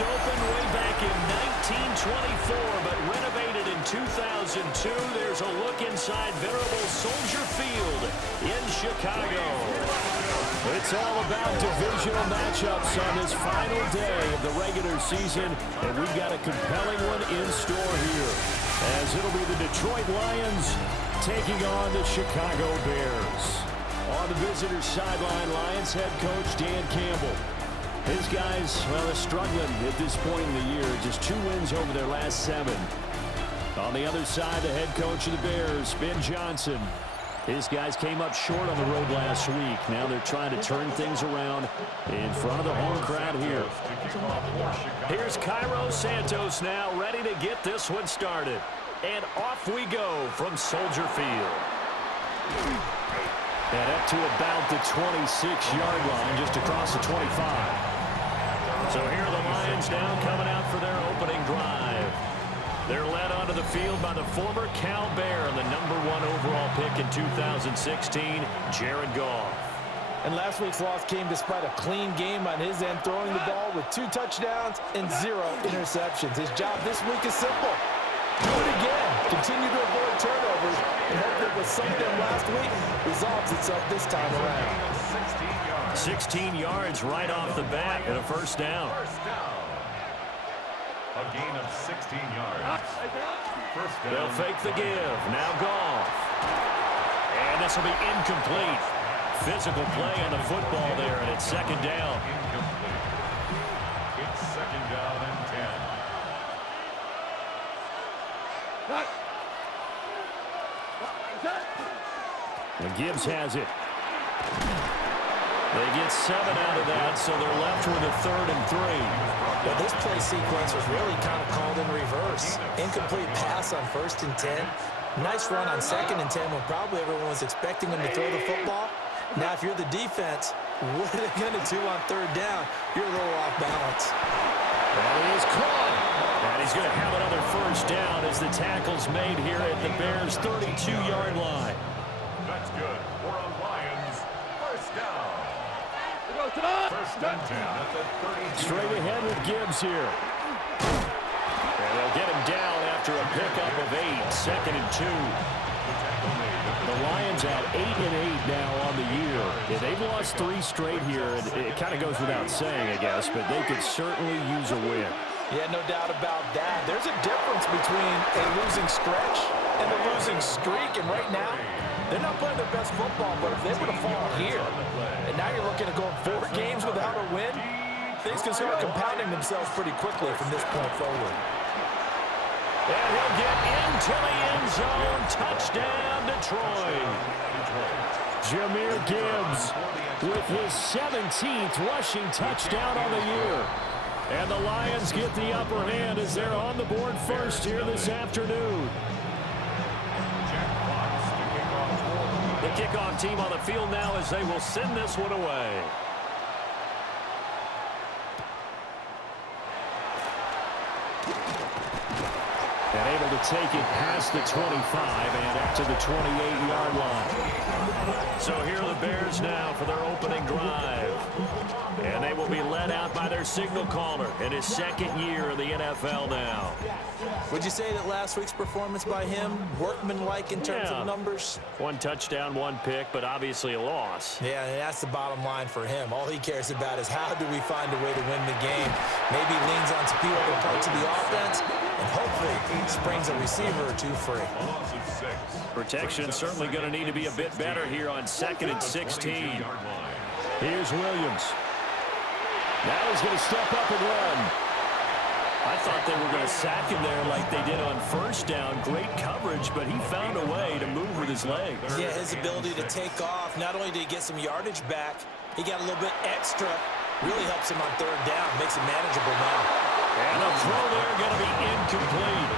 opened way back in 1924, but renovated in 2002. There's a look inside venerable Soldier Field in Chicago. It's all about divisional matchups on this final day of the regular season, and we've got a compelling one in store here, as it'll be the Detroit Lions taking on the Chicago Bears. On the visitor's sideline, Lions head coach Dan Campbell. His guys, well, they're struggling at this point in the year. Just 2 wins over their last 7. On the other side, the head coach of the Bears, Ben Johnson. His guys came up short on the road last week. Now they're trying to turn things around in front of the home crowd here. Here's Cairo Santos now, ready to get this one started. And off we go from Soldier Field. And up to about the 26-yard line, just across the 25. So here are the Lions now coming out for their opening drive. They're led onto the field by the former Cal Bear and the #1 overall pick in 2016, Jared Goff. And last week's loss came despite a clean game on his end, throwing the ball with 2 touchdowns and 0 interceptions. His job this week is simple. Do it again. Continue to avoid turnovers and hope that what sunk them last week resolves itself this time around. 16 yards right off the bat and a first down. A gain of 16 yards. First down. They'll fake the give. Now Goff. And this will be incomplete. Physical play on the football there, and it's second down. Incomplete. It's second down and 10. And Gibbs has it. They get 7 out of that, so they're left with a 3rd and 3. Well, this play sequence was really kind of called in reverse. Incomplete pass on 1st and 10. Nice run on 2nd and 10 when probably everyone was expecting him to throw the football. Now, if you're the defense, what are they going to do on 3rd down? You're a little off balance. And he is caught. And he's going to have another first down as the tackle's made here at the Bears' 32-yard line. That's good for a Lions first down. First and 10 at the 32. Straight ahead with Gibbs here. And they'll get him down after a pickup of 8, 2nd and 2. The Lions at 8-8 now on the year. Yeah, they've lost 3 straight here. It kind of goes without saying, I guess, but they could certainly use a win. Yeah, no doubt about that. There's a difference between a losing stretch and a losing streak, and right now, they're not playing their best football, but if they were to fall here, and now you're looking at going 4 games without a win, things can start compounding themselves pretty quickly from this point forward. And he'll get into the end zone. Touchdown, Detroit. Jahmyr Gibbs with his 17th rushing touchdown on the year. And the Lions get the upper hand as they're on the board first here this afternoon. The kickoff team on the field now as they will send this one away. And able to take it past the 25 and up to the 28-yard line. So here are the Bears now for their opening drive. And they will be led out by their signal caller in his 2nd year in the NFL now. Would you say that last week's performance by him, workmanlike in terms of numbers? 1 touchdown, 1 pick, but obviously a loss. Yeah, and that's the bottom line for him. All he cares about is how do we find a way to win the game. Maybe leans on a few other parts of the offense, and hopefully springs a receiver or 2 free. Protection certainly going to need to be a bit better here on 2nd and 16. Here's Williams. Now he's going to step up and run. I thought they were going to sack him there like they did on 1st down. Great coverage, but he found a way to move with his legs. Yeah, his ability to take off. Not only did he get some yardage back, he got a little bit extra. Really helps him on 3rd down. Makes it manageable now. And the throw there going to be incomplete.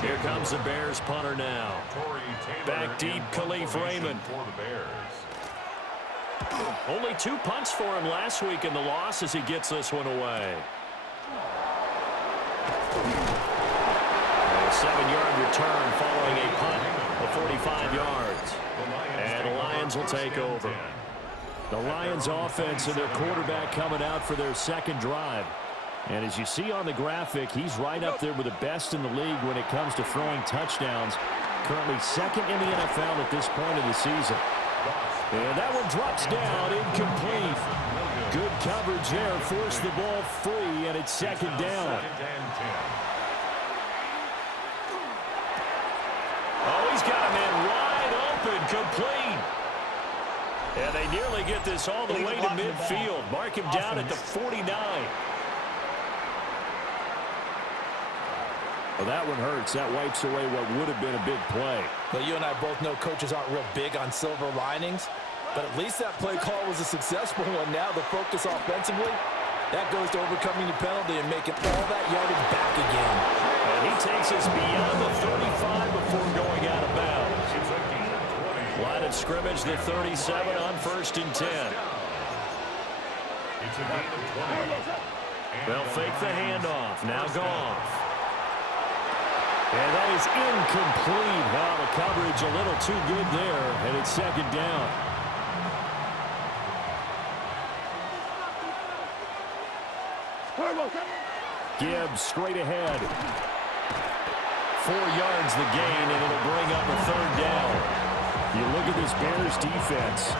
Here comes the Bears punter now. Back deep, Khalif Raymond. Only 2 punts for him last week in the loss as he gets this one away. A 7-yard return following a punt of 45 yards. And the Lions will take over. The Lions offense and their quarterback coming out for their 2nd drive. And as you see on the graphic, he's right up there with the best in the league when it comes to throwing touchdowns. Currently second in the NFL at this point of the season. And that one drops down, incomplete. Good coverage there, forced the ball free, and it's second down. Oh, he's got a man wide open, complete. And they nearly get this all the way to midfield. Mark him down at the 49. Well, that one hurts. That wipes away what would have been a big play. Well, you and I both know coaches aren't real big on silver linings, but at least that play call was a successful one. Now the focus offensively, that goes to overcoming the penalty and making all that yardage back again. And he takes us beyond the 35 before going out of bounds. Line of scrimmage, the 37 on 1st and 10. They'll fake the handoff. Now Goff. And that is incomplete. Well, the coverage a little too good there, and it's second down. Gibbs straight ahead. 4 yards the gain, and it'll bring up a 3rd down. You look at this Bears defense.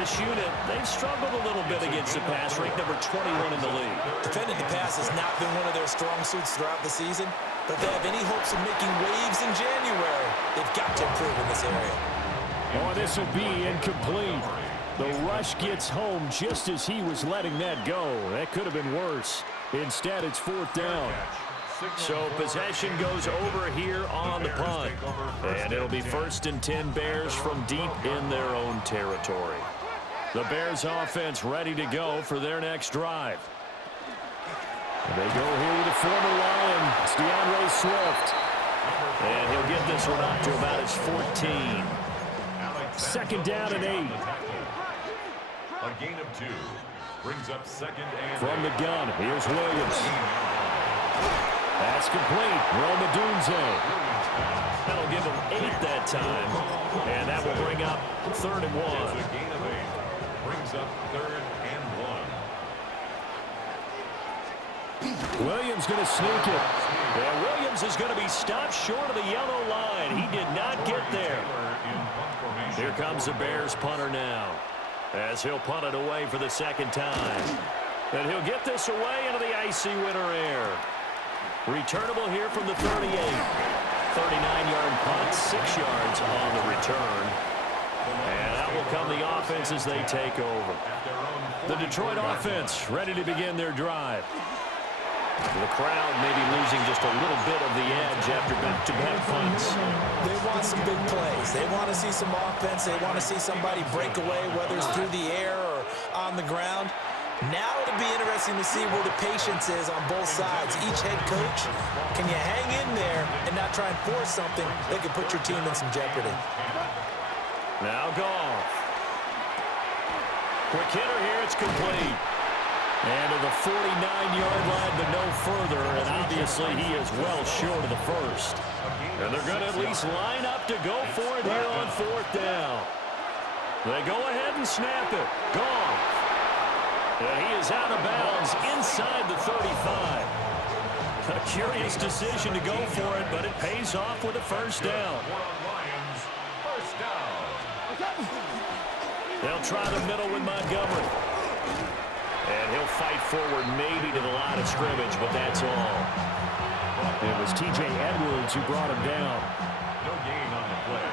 This unit, they've struggled a little bit against the pass, ranked number 21 in the league. Defending the pass has not been one of their strong suits throughout the season, but if they have any hopes of making waves in January, they've got to improve in this area. Oh, this will be incomplete. The rush gets home just as he was letting that go. That could have been worse. Instead, it's 4th down. So possession goes over here on the punt. And it'll be 1st and 10 Bears from deep in their own territory. The Bears offense ready to go for their next drive. And they go here with a former Lion. It's DeAndre Swift. And he'll get this one up to about his 14. 2nd down and 8. A gain of 2 brings up 2nd and from the gun. Here's Williams. That's complete. Roma Dunze. That'll give him 8 that time. And that will bring up 3rd and 1. It's a gain of 8. Brings up 3rd and 1. Williams going to sneak it. And Williams is going to be stopped short of the yellow line. He did not get there. Here comes the Bears punter now, as he'll punt it away for the 2nd time. And he'll get this away into the icy winter air. Returnable here from the 38. 39-yard punt, 6 yards on the return. And that will come the offense as they take over. The Detroit offense ready to begin their drive. The crowd maybe losing just a little bit of the edge after back-to-back punts. They want some big plays. They want to see some offense. They want to see somebody break away, whether it's through the air or on the ground. Now it'll be interesting to see where the patience is on both sides. Each head coach, can you hang in there and not try and force something that could put your team in some jeopardy? Now Goff. Quick hitter here, it's complete. And to the 49-yard line, but no further. And obviously, he is well short of the 1st. And they're going to at least line up to go for it here on 4th down. They go ahead and snap it. Goff. And he is out of bounds inside the 35. A curious decision to go for it, but it pays off with a 1st down. They'll try the middle with Montgomery. And he'll fight forward maybe to the line of scrimmage, but that's all. It was T.J. Edwards who brought him down. No gain on the play.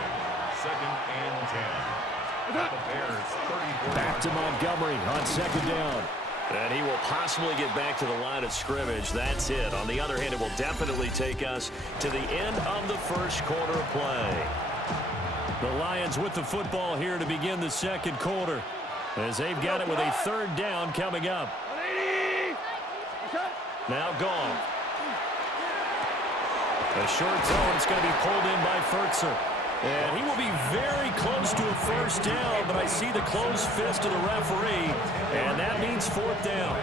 2nd and 10. The Bears, 34. Back to Montgomery on 2nd down. And he will possibly get back to the line of scrimmage. That's it. On the other hand, it will definitely take us to the end of the 1st quarter of play. The Lions with the football here to begin the 2nd quarter, as they've got it with a 3rd down coming up. Now Goff. A short throw, it's going to be pulled in by Furtzer. And he will be very close to a 1st down, but I see the closed fist of the referee, and that means 4th down.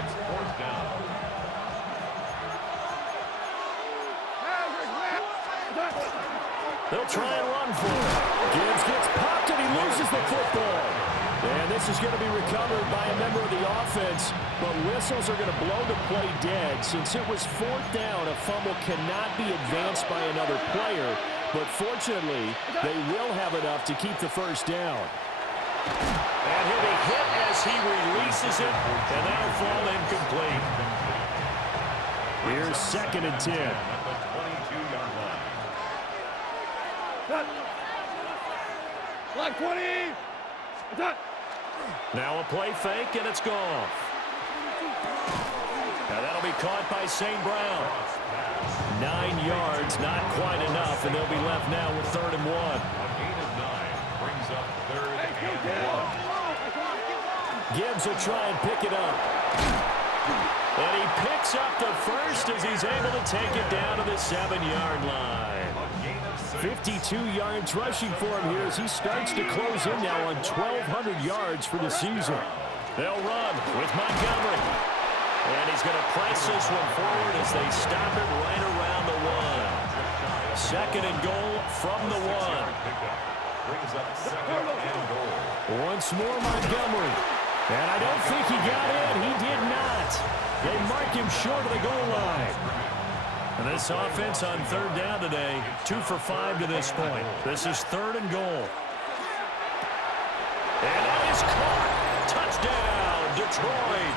They'll try and run for it. Gibbs gets popped, and he loses the football. And this is going to be recovered by a member of the offense, but whistles are going to blow the play dead. Since it was fourth down, a fumble cannot be advanced by another player, but fortunately, they will have enough to keep the first down. And he'll be hit as he releases it, and that'll fall incomplete. Here's 2nd and 10. Like 20. Now a play fake, and it's gone. Now that'll be caught by St. Brown. 9 yards, not quite enough, and they'll be left now with 3rd and 1. A gain of 9 brings up 3rd and 1. Gibbs will try and pick it up. And he picks up the first as he's able to take it down to the 7-yard line. 52 yards rushing for him here as he starts to close in now on 1,200 yards for the season. They'll run with Montgomery. And he's going to press this one forward as they stop it right around the 1. 2nd and goal from the 1. Brings up 2nd and goal. Once more Montgomery. And I don't think he got in. He did not. They mark him short of the goal line. And this offense on 3rd down today, 2 for 5 to this point. This is 3rd and goal. And that is caught. Touchdown, Detroit.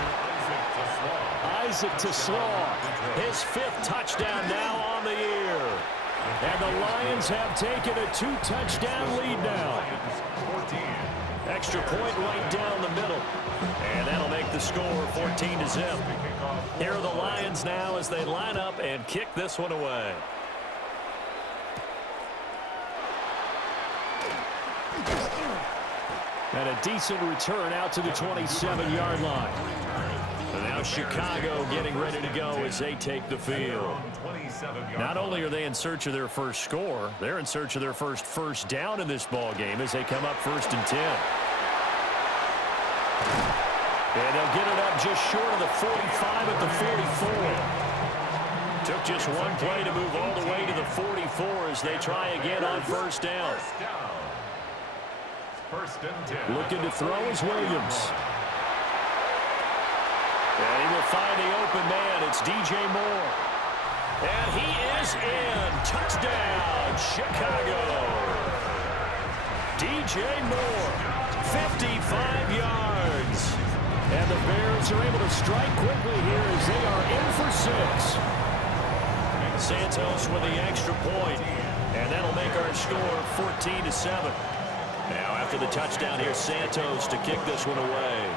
Isaac Toslaw, his 5th touchdown now on the year. And the Lions have taken a 2-touchdown lead now. Extra point right down the middle. And that'll make the score 14-0. Here are the Lions now as they line up and kick this one away. And a decent return out to the 27-yard line. And now Chicago getting ready to go as they take the field. Not only are they in search of their first score, they're in search of their first down in this ball game as they come up 1st and 10. And they'll get it up just short of the 45 at the 44. Took just one play to move all the way to the 44 as they try again on 1st down. 1st and 10. Looking to throw is Williams. And he will find the open man. It's DJ Moore. And he is in. Touchdown, Chicago. DJ Moore, 55 yards. And the Bears are able to strike quickly here as they are in for 6. Santos with the extra point. And that'll make our score 14-7. Now after the touchdown, here's Santos to kick this one away.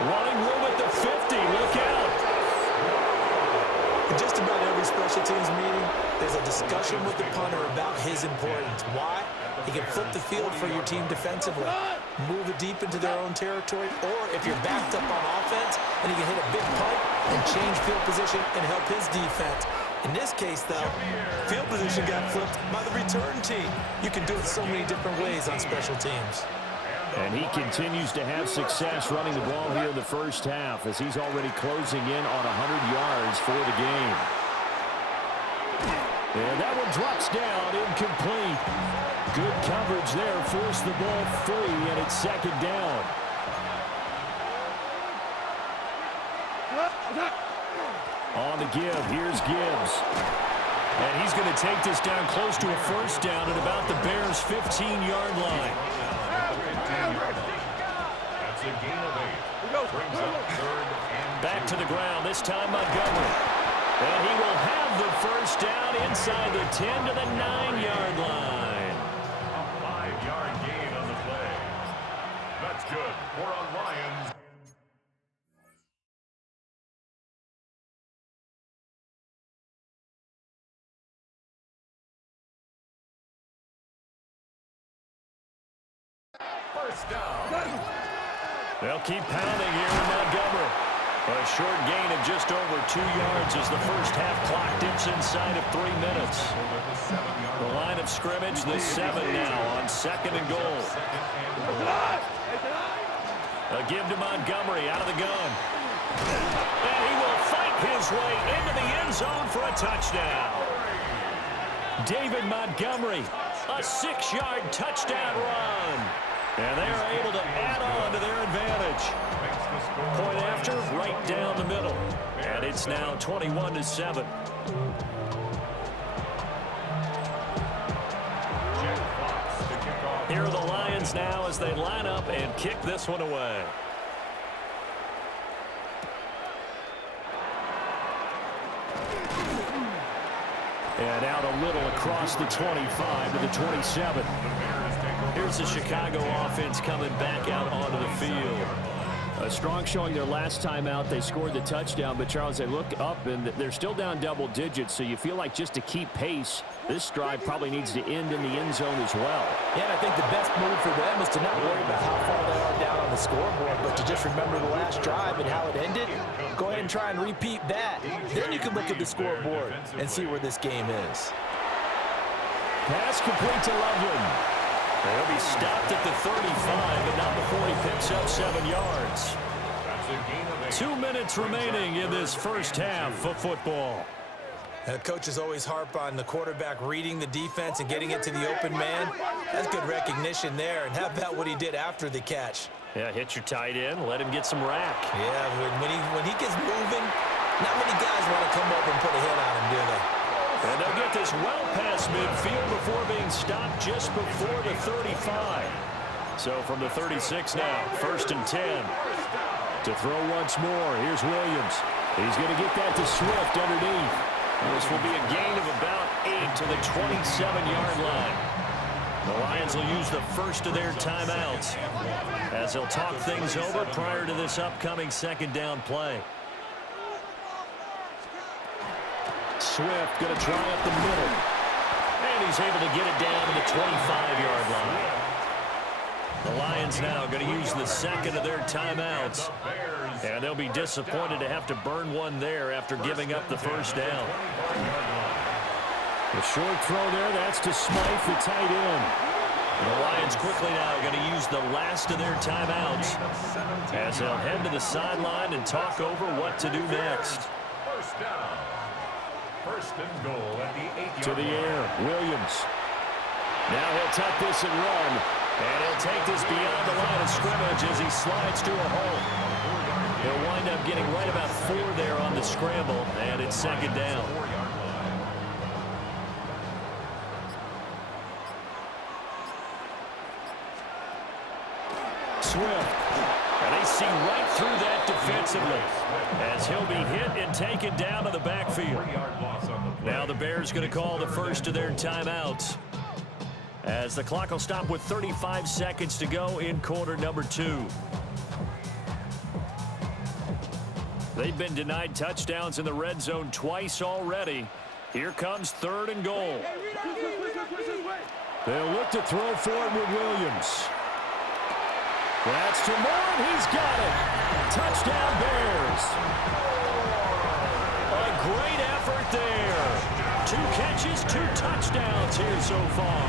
Running room at the 50. Look out. In just about every special teams meeting, there's a discussion with the punter about his importance. Why? He can flip the field for your team defensively, move it deep into their own territory, or if you're backed up on offense, and he can hit a big punt and change field position and help his defense. In this case, though, field position got flipped by the return team. You can do it so many different ways on special teams. And he continues to have success running the ball here in the first half as he's already closing in on 100 yards for the game. And that one drops down, incomplete. Good coverage there, forced the ball free, and it's 2nd down. On the give, here's Gibbs. And he's going to take this down close to a 1st down at about the Bears' 15-yard line. That's a gain of 8. Brings up 3rd and Back to the ground, this time Montgomery. And he will have the 1st down inside the 10 to the 9-yard line. a 5-yard gain on the play. That's good for a Lions. First down. They'll keep pounding here in Montgomery. A short gain of just over 2 yards as the first half clock dips inside of 3 minutes. The line of scrimmage, the 7 now on 2nd and goal. A give to Montgomery out of the gun. And he will fight his way into the end zone for a touchdown. David Montgomery, a 6-yard touchdown run. And they are able to add on to their advantage. Point after, right down the middle. And it's now 21-7. Here are the Lions now as they line up and kick this one away. And out a little across the 25 to the 27. Here's the Chicago offense coming back out onto the field. A strong showing their last time out. They scored the touchdown, but Charles, they look up and they're still down double digits, so you feel like just to keep pace, this drive probably needs to end in the end zone as well. Yeah, and I think the best move for them is to not worry about how far they are down on the scoreboard, but to just remember the last drive and how it ended. Go ahead and try and repeat that. Then you can look at the scoreboard and see where this game is. Pass complete to Loveland. He'll be stopped at the 35, but not before he picks up 7 yards. 2 minutes remaining in this first half of football. Coaches always harp on the quarterback reading the defense and getting it to the open man. That's good recognition there. And how about what he did after the catch? Yeah, hit your tight end, let him get some rack. Yeah, when he gets moving, not many guys want to come over and put a hit on him, do they? And they'll get this well past midfield before being stopped just before the 35. So from the 36 now, 1st and 10. To throw once more, here's Williams. He's going to get that to Swift underneath. This will be a gain of about 8 to the 27-yard line. The Lions will use the first of their timeouts as they'll talk things over prior to this upcoming 2nd down play. Swift going to try up the middle. And he's able to get it down to the 25-yard line. The Lions now going to use the 2nd of their timeouts. And they'll be disappointed to have to burn one there after giving up the 1st down. The short throw there, that's to Smythe, the tight end. The Lions quickly now going to use the last of their timeouts as they'll head to the sideline and talk over what to do next. 1st down. 1st and goal at the 8-yard to the air, Williams. Now he'll tuck this and run. And he'll take this beyond the line of scrimmage as he slides to a hole. He'll wind up getting right about 4 there on the scramble, and it's 2nd down. Swift. And they see right through that defensively as he'll be hit and taken down to the backfield. Now the Bears going to call the first of their timeouts, as the clock will stop with 35 seconds to go in quarter number 2. They've been denied touchdowns in the red zone twice already. Here comes 3rd and goal. They'll look to throw forward with Williams. That's to Moore, and he's got it. Touchdown Bears. A great effort there. 2 catches, 2 touchdowns here so far.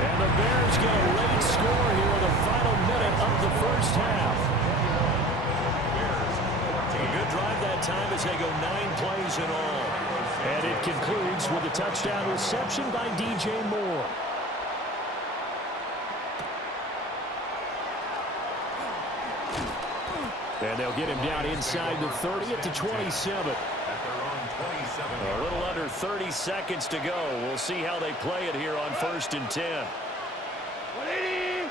And the Bears get a late score here in the final minute of the first half. A good drive that time as they go 9 plays in all. And it concludes with a touchdown reception by DJ Moore. And they'll get him down inside the 30 at the 27. A little under 30 seconds to go. We'll see how they play it here on 1st and 10. 180.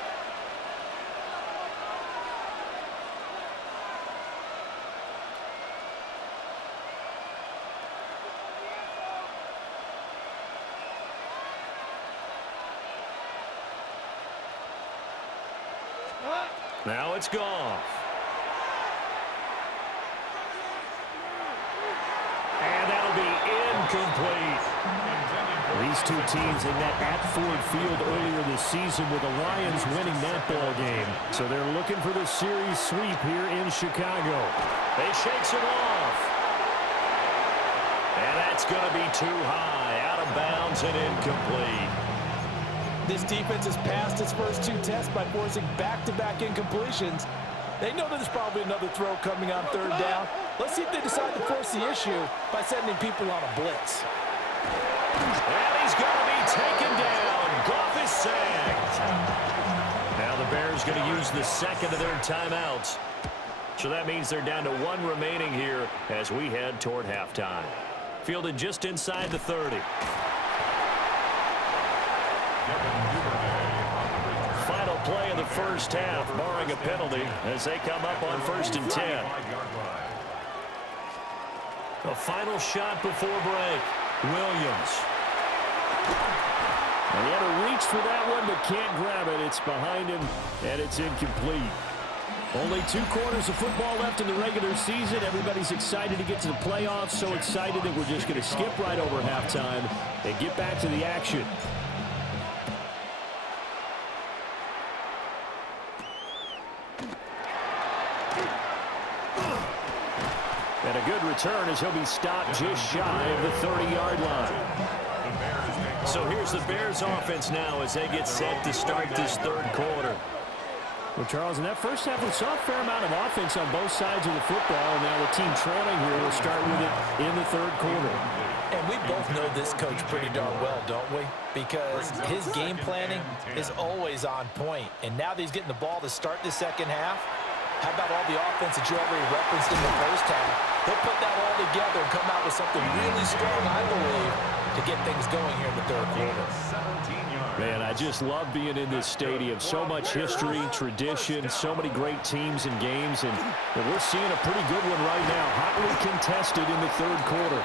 Now it's Goff. And that'll be incomplete. These 2 teams, they met at Ford Field earlier this season with the Lions winning that ball game. So they're looking for the series sweep here in Chicago. They shakes it off. And that's going to be too high, out of bounds and incomplete. This defense has passed its first 2 tests by forcing back-to-back incompletions. They know that there's probably another throw coming on 3rd down. Let's see if they decide to force the issue by sending people on a blitz. And he's going to be taken down. Goff is sacked. Now the Bears going to use the second of their timeouts. So that means they're down to one remaining here as we head toward halftime. Fielded just inside the 30. Final play of the first half, barring a penalty, as they come up on 1st and 10. A final shot before break. Williams. And he had to reach for that one, but can't grab it. It's behind him, and it's incomplete. Only 2 quarters of football left in the regular season. Everybody's excited to get to the playoffs, so excited that we're just going to skip right over halftime and get back to the action. And a good return as he'll be stopped just shy of the 30-yard line. So here's the Bears offense now as they get set to start this 3rd quarter. Well, Charles, in that first half, we saw a fair amount of offense on both sides of the football, and now the team trailing here will start with it in the 3rd quarter. And we both know this coach pretty darn well, don't we? Because his game planning is always on point. And now that he's getting the ball to start the second half, how about all the offense that you already referenced in the first half? He'll put that all together and come out with something really strong, I believe, to get things going here in the 3rd quarter. Man, I just love being in this stadium. So much history, tradition, so many great teams and games, and we're seeing a pretty good one right now. Hotly contested in the 3rd quarter.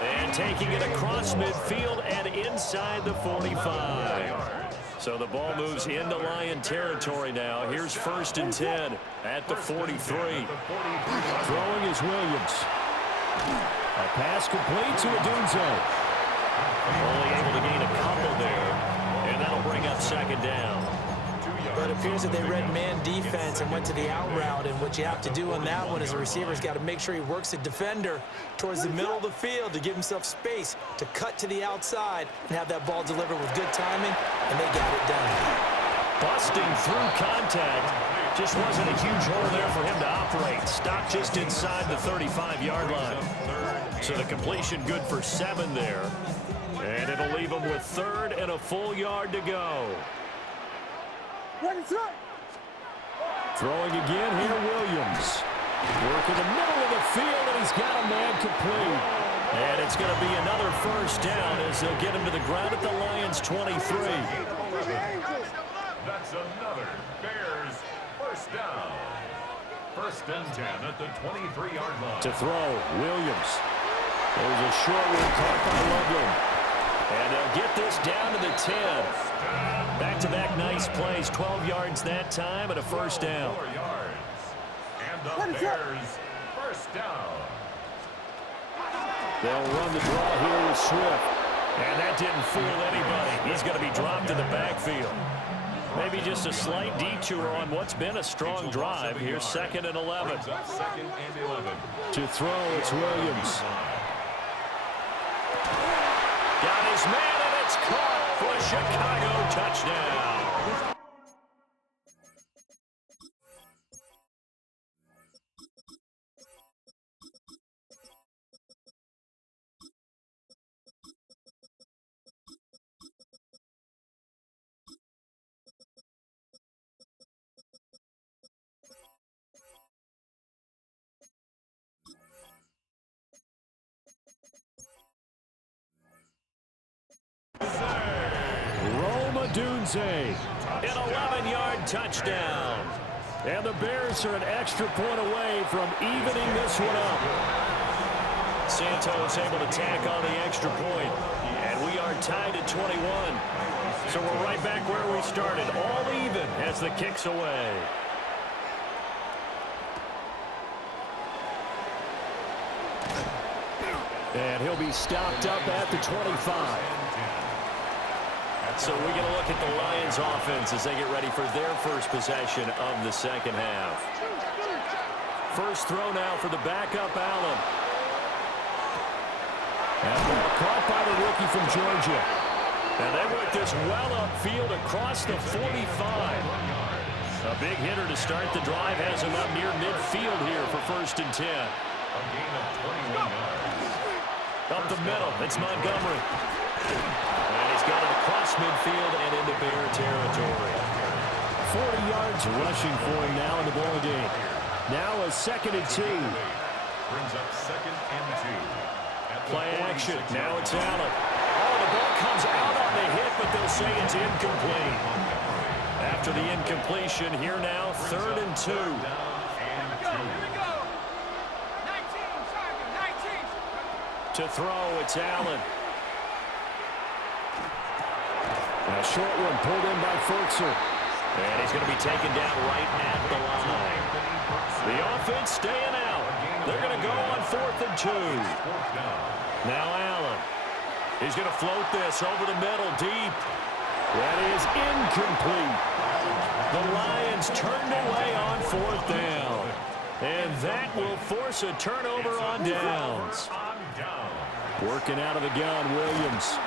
And taking it across midfield and inside the 45. So the ball moves into Lion territory now. Here's 1st and 10 at the 43. Throwing is Williams. A pass complete to Odunze. Only able to gain a couple there, and that'll bring up 2nd down. But it appears that they read man defense and went to the out route, and what you have to do on that one is the receiver's got to make sure he works the defender towards the middle of the field to give himself space to cut to the outside and have that ball delivered with good timing, and they got it done. Busting through contact. Just wasn't a huge hole there for him to operate. Stopped just inside the 35-yard line. So the completion good for 7 there. And it'll leave him with 3rd and a full yard to go. Throwing again here, Williams. Work in the middle of the field, and he's got a man complete. And it's going to be another 1st down as they'll get him to the ground at the Lions' 23. That's another Bears 1st down. 1st and 10 at the 23-yard line. To throw, Williams. There's a short one caught by Loveland. And they'll get this down to the 10. Back-to-back nice plays. 12 yards that time and a 1st down. 4 yards. And the Bears 1st down. They'll run the draw here with Swift. And that didn't fool anybody. He's going to be dropped in the backfield. Maybe just a slight detour on what's been a strong drive. Here's 2nd and 11. 2nd and 11. To throw, it's Williams. Got his man, and it's caught for a Chicago touchdown. Odunze. An 11-yard touchdown. And the Bears are an extra point away from evening this one up. Santos able to tack on the extra point. And we are tied at 21. So we're right back where we started. All even as the kick's away. And he'll be stopped up at the 25. So we're going to look at the Lions offense as they get ready for their first possession of the second half. First throw now for the backup Allen. And ball caught by the rookie from Georgia. And they work this well upfield across the 45. A big hitter to start the drive has him up near midfield here for 1st and 10. A gain of 21 yards. Up the middle, it's Montgomery. And he's got it across midfield and into Bear territory. 40 yards rushing for him now in the ball game. Now a 2nd and 2. Brings up 2nd and 2. Play action. Now it's Allen. Oh, the ball comes out on the hit, but they'll say it's incomplete. After the incompletion, here now, 3rd and 2. To throw, it's Allen. A short one pulled in by Fultzer. And he's going to be taken down right at the line. The offense staying out. They're going to go on 4th and 2. Now Allen. He's going to float this over the middle, deep. That is incomplete. The Lions turned away on 4th down. And that will force a turnover on downs. Working out of the gun, Williams.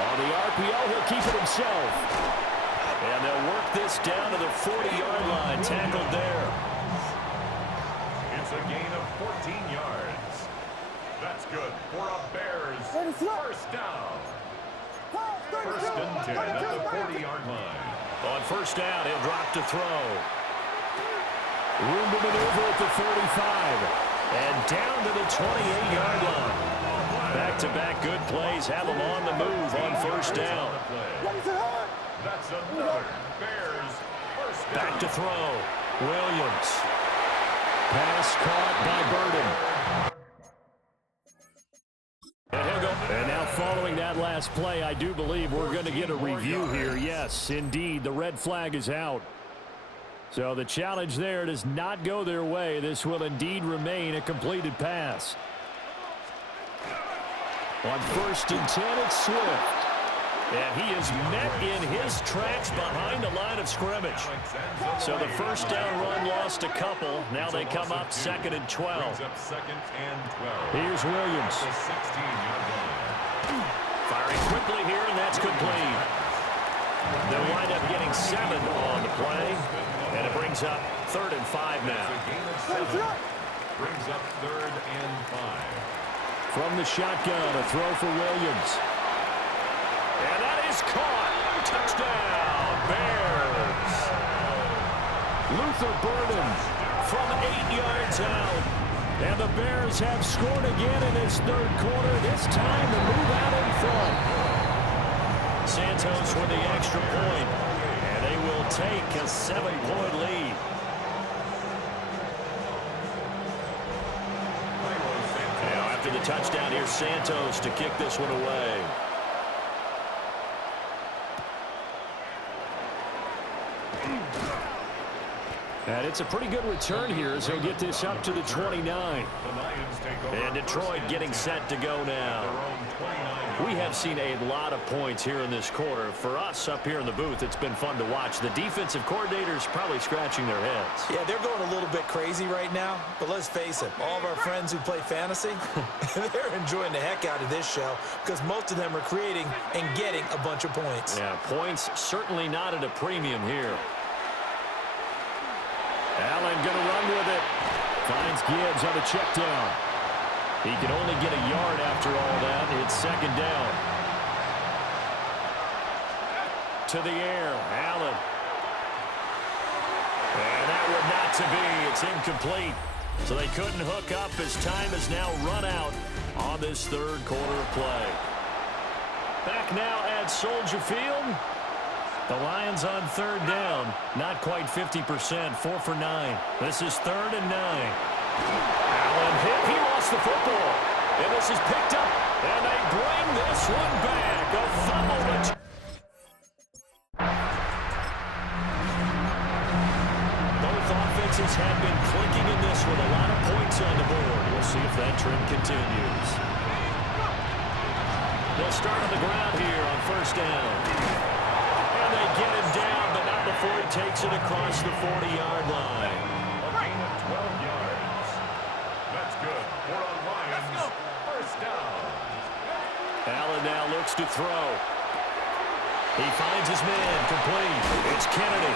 On the RPO, he'll keep it himself. And they'll work this down to the 40-yard line. Tackled there. It's a gain of 14 yards. That's good for a Bears 1st down. 1st and 10 at the 40-yard line. On 1st down, he'll drop to throw. Room to maneuver at the 35. And down to the 28-yard line. Back-to-back good plays have them on the move on 1st down. That's another Bears 1st down. Back to throw. Williams. Pass caught by Burden. And he'll go. And now following that last play, I do believe we're going to get a review here. Yes, indeed, the red flag is out. So the challenge there does not go their way. This will indeed remain a completed pass. On 1st and 10, it's Swift. And he is met in his tracks behind the line of scrimmage. So the 1st down run lost a couple. Now they come up 2nd and 12. Here's Williams. Firing quickly here, and that's complete. They'll wind up getting 7 on the play. And it brings up 3rd and 5 now. Brings up 3rd and 5. From the shotgun, a throw for Williams. And that is caught. Touchdown, Bears. Luther Burden from 8 yards out. And the Bears have scored again in this 3rd quarter. This time to move out in front. Santos with the extra point. And they will take a 7-point lead. Now after the touchdown, here's Santos to kick this one away. And it's a pretty good return here as he'll get this up to the 29. And Detroit getting set to go now. We have seen a lot of points here in this quarter. For us up here in the booth, it's been fun to watch. The defensive coordinators probably scratching their heads. Yeah, they're going a little bit crazy right now. But let's face it, all of our friends who play fantasy, they're enjoying the heck out of this show because most of them are creating and getting a bunch of points. Yeah, points certainly not at a premium here. Allen going to run with it. Finds Gibbs on the check down. He can only get a yard after all that. It's 2nd down. To the air, Allen. And that would not to be. It's incomplete. So they couldn't hook up as time has now run out on this 3rd quarter of play. Back now at Soldier Field. The Lions on 3rd down. Not quite 50%. 4 for 9. This is 3rd and 9. Allen hit. He lost the football. And this is picked up. And they bring this one back. A fumble return. Both offenses have been clicking in this with a lot of points on the board. We'll see if that trend continues. They'll start on the ground here on 1st down. And they get him down, but not before he takes it across the 40-yard line. A gain of 12 yards. That's good for a Lions 1st down. Allen now looks to throw. He finds his man complete. It's Kennedy.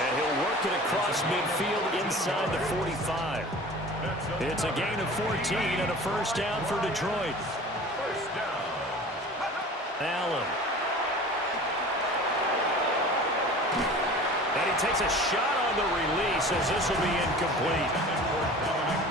And he'll work it across midfield inside the 45. It's a gain of 14 and a 1st down for Detroit. 1st down. Allen. And he takes a shot on the release as this will be incomplete.